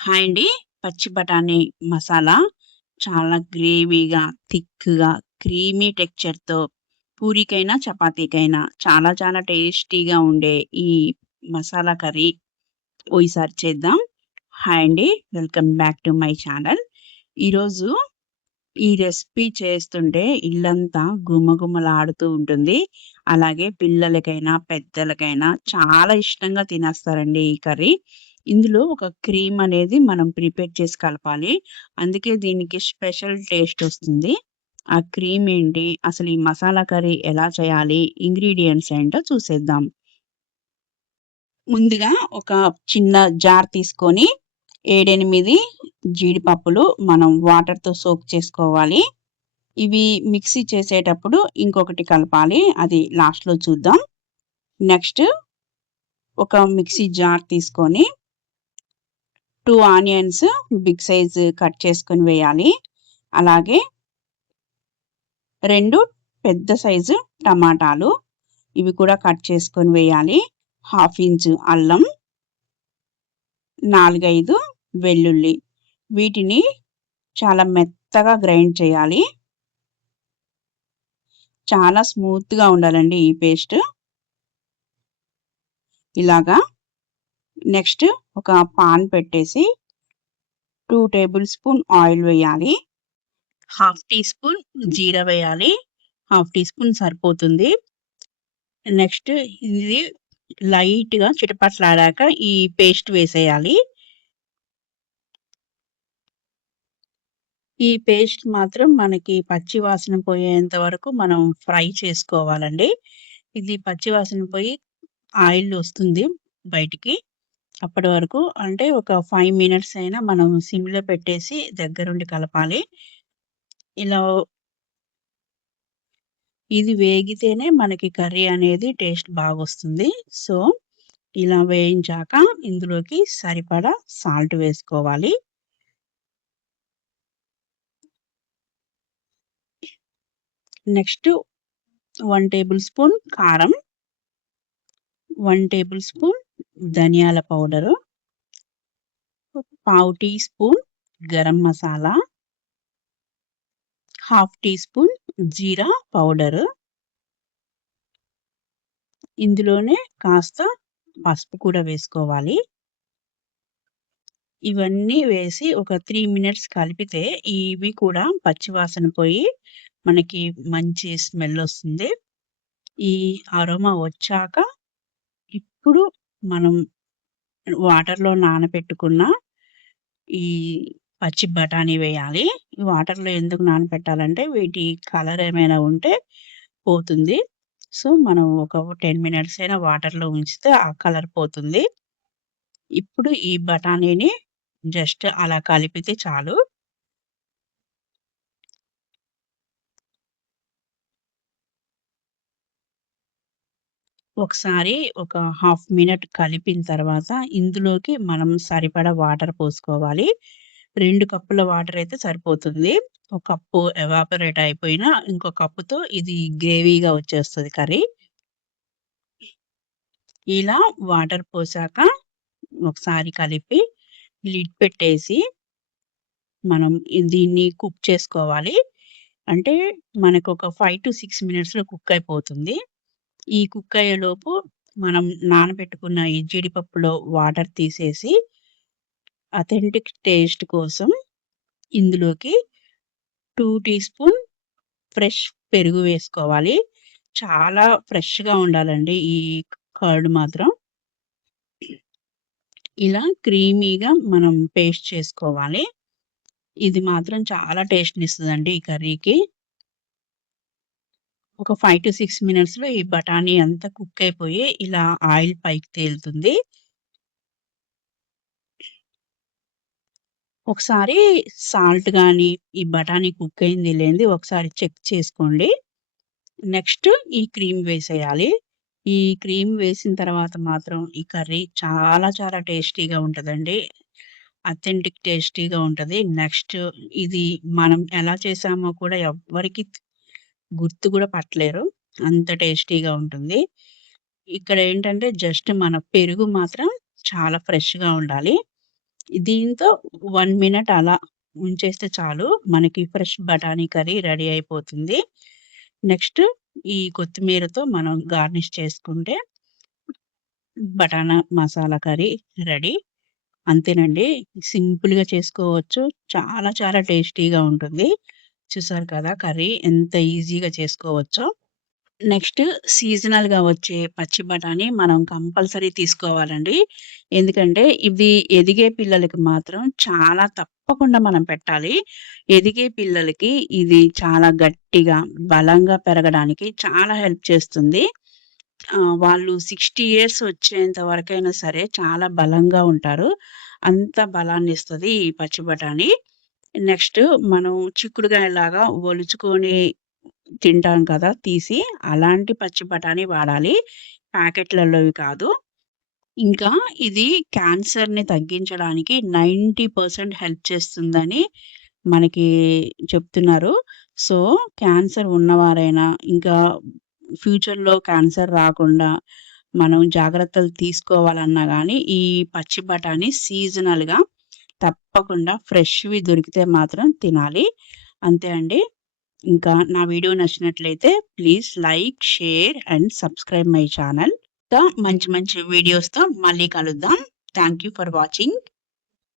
Hi అండి. పచ్చి బఠానీ మసాలా చాలా గ్రేవీగా, థిక్‌గా, క్రీమీ టెక్స్చర్‌తో పూరికైనా, చపాతీకైనా చాలా చాలా టేస్టీగా ఉండే ఈ మసాలా కర్రీ ఈసారి చేద్దాం. హాయ్ అండి. Welcome back to my channel. ఈరోజు ఈ రెసిపీ చేస్తుంటే ఇల్లంతా గుమగుమలాడుతూ ఉంటుంది. అలాగే పిల్లలకైనా, పెద్దలకైనా చాలా ఇష్టంగా తినేస్తారండి ఈ కర్రీ. ఇందులో ఒక క్రీమ్ అనేది మనం ప్రిపేర్ చేసి కలపాలి. అందుకే దీనికి స్పెషల్ టేస్ట్ వస్తుంది. ఆ క్రీమ్ ఏంటి? అసలు ఈ మసాలా కర్రీ ఎలా చేయాలి? ఇంగ్రీడియెంట్స్ ఏంటో చూసేద్దాం. ముందుగా ఒక చిన్న జార్ తీసుకొని 7, 8 జీడిపప్పులు మనం వాటర్‌తో సోక్ చేసుకోవాలి. ఇవి మిక్సీ చేసేటప్పుడు ఇంకొకటి కలపాలి. అది లాస్ట్‌లో చూద్దాం. నెక్స్ట్ ఒక మిక్సీ జార్ తీసుకొని 2 ఆనియన్స్ బిగ్ సైజ్ కట్ చేసుకొని వేయాలి. అలాగే 2 పెద్ద సైజు టమాటాలు ఇవి కూడా కట్ చేసుకొని వేయాలి. 1/2 ఇంచు అల్లం, 4, 5 వెల్లుల్లి వీటిని చాలా మెత్తగా గ్రైండ్ చేయాలి. చాలా స్మూత్‌గా ఉండాలండి ఈ పేస్ట్. ఇలాగా నెక్స్ట్ ఒక పాన్ పెట్టేసి 2 టేబుల్ స్పూన్ ఆయిల్ వేయాలి. 1/2 టీ స్పూన్ జీరా వేయాలి. 1/2 టీ స్పూన్ సరిపోతుంది. నెక్స్ట్ ఇది లైట్‌గా చిటపటలాడాక ఈ పేస్ట్ వేసేయాలి. ఈ పేస్ట్ మాత్రం మనకి పచ్చి వాసన పోయేంత వరకు మనం ఫ్రై చేసుకోవాలండి. ఇది పచ్చి వాసన పోయి ఆయిల్ వస్తుంది బయటికి. అప్పటి వరకు అంటే ఒక 5 మినిట్స్ అయినా మనం సిమ్‌లో పెట్టేసి దగ్గరుండి కలపాలి. ఇలా ఇది వేగితేనే మనకి కర్రీ అనేది టేస్ట్ బాగొస్తుంది. సో, ఇలా వేయించాక ఇందులోకి సరిపడా సాల్ట్ వేసుకోవాలి. నెక్స్ట్ 1 టేబుల్ స్పూన్ కారం, 1 టేబుల్ స్పూన్ ధనియాల పౌడరు, పావు teaspoon garam masala, 1/2 teaspoon జీరా పౌడరు. ఇందులోనే కాస్త పసుపు కూడా వేసుకోవాలి. ఇవన్నీ వేసి ఒక 3 మినిట్స్ కలిపితే ఇవి కూడా పచ్చివాసన పోయి మనకి మంచి స్మెల్ వస్తుంది. ఈ అరోమా వచ్చాక ఇప్పుడు మనం వాటర్‌లో నానబెట్టుకున్న ఈ పచ్చి బఠానీ వేయాలి. ఈ వాటర్‌లో ఎందుకు నానబెట్టాలంటే వీటి కలర్ ఏమైనా ఉంటే పోతుంది. సో, మనం ఒక 10 మినిట్స్ అయినా వాటర్‌లో ఉంచితే ఆ కలర్ పోతుంది. ఇప్పుడు ఈ బఠానీని జస్ట్ అలా కలిపితే చాలు. ఒకసారి ఒక హాఫ్ మినిట్ కలిపిన తర్వాత ఇందులోకి మనం సరిపడా వాటర్ పోసుకోవాలి. 2 కప్పుల వాటర్ అయితే సరిపోతుంది. ఒక కప్పు ఎవాపరేట్ అయిపోయినా ఇంకో కప్పుతో ఇది గ్రేవీగా వచ్చేస్తది కర్రీ. ఇలా వాటర్ పోసాక ఒకసారి కలిపి లిడ్ పెట్టేసి మనం దీన్ని కుక్ చేసుకోవాలి. అంటే మనకొక 5-6 మినిట్స్‌లో కుక్ అయిపోతుంది. ఈ కుక్ అయ్యేలోపు మనం నానబెట్టుకున్న ఈ జీడిపప్పులో వాటర్ తీసేసి అథెంటిక్ టేస్ట్ కోసం ఇందులోకి 2 టీ స్పూన్ ఫ్రెష్ పెరుగు వేసుకోవాలి. చాలా ఫ్రెష్‌గా ఉండాలండి ఈ కర్డ్ మాత్రం. ఇలా క్రీమీగా మనం పేస్ట్ చేసుకోవాలి. ఇది మాత్రం చాలా టేస్ట్‌నిస్తదండి ఈ కర్రీకి. ఒక 5-6 మినిట్స్‌లో ఈ బఠానీ అంతా కుక్ అయిపోయి ఇలా ఆయిల్ పైకి తేలుతుంది. ఒకసారి సాల్ట్ గాని, ఈ బఠానీ కుక్ అయింది లేనిది ఒకసారి చెక్ చేసుకోండి. నెక్స్ట్ ఈ క్రీమ్ వేసేయాలి. ఈ క్రీమ్ వేసిన తర్వాత మాత్రం ఈ కర్రీ చాలా చాలా టేస్టీగా ఉంటదండి. అథెంటిక్ టేస్టీగా ఉంటది. నెక్స్ట్ ఇది మనం ఎలా చేసామో కూడా ఎవ్వరికీ గుర్తు కూడా పట్టలేరు. అంత టేస్టీగా ఉంటుంది. ఇక్కడ ఏంటంటే జస్ట్ మన పెరుగు మాత్రం చాలా ఫ్రెష్‌గా ఉండాలి. దీంతో 1 మినిట్ అలా ఉంచేస్తే చాలు. మనకి ఫ్రెష్ బఠానీ కర్రీ రెడీ అయిపోతుంది. నెక్స్ట్ ఈ కొత్తిమీరతో మనం గార్నిష్ చేసుకుంటే బఠానా మసాలా కర్రీ రెడీ. అంతేనండి. సింపుల్‌గా చేసుకోవచ్చు. చాలా చాలా టేస్టీగా ఉంటుంది. చూసారు కదా! కర్రీ ఎంత ఈజీగా చేసుకోవచ్చో. నెక్స్ట్ సీజనల్‌గా వచ్చే పచ్చి బఠానీ మనం కంపల్సరీ తీసుకోవాలండి. ఎందుకంటే ఇవి ఎదిగే పిల్లలకి మాత్రం చాలా తప్పకుండా మనం పెట్టాలి. ఎదిగే పిల్లలకి ఇది చాలా గట్టిగా, బలంగా పెరగడానికి చాలా హెల్ప్ చేస్తుంది. వాళ్ళు 60 ఇయర్స్ వచ్చేంత వరకైనా సరే చాలా బలంగా ఉంటారు. అంత బలాన్నిస్తది ఈ పచ్చి బఠానీ. నెక్స్ట్ మనం చిక్కుడుగాయలాగా ఒలుచుకొని తింటాం కదా! తీసి అలాంటి పచ్చి బఠానీ వాడాలి. ప్యాకెట్‌లలోవి కాదు. ఇంకా ఇది క్యాన్సర్‌ని తగ్గించడానికి 90% హెల్ప్ చేస్తుందని మనకి చెప్తున్నారు. సో, క్యాన్సర్ ఉన్నవారైనా, ఇంకా ఫ్యూచర్‌లో క్యాన్సర్ రాకుండా మనం జాగ్రత్తలు తీసుకోవాలన్నా గానీ, ఈ పచ్చి బఠానీ సీజనల్‌గా తప్పకుండా ఫ్రెష్‌వి దొరికితే మాత్రం తినాలి. అంతే అండి. ఇంకా నా వీడియో నచ్చినట్లయితే please like, share and subscribe my channel. ఇంకా మంచి మంచి వీడియోస్‌తో మళ్ళీ కలుద్దాం. Thank you for watching.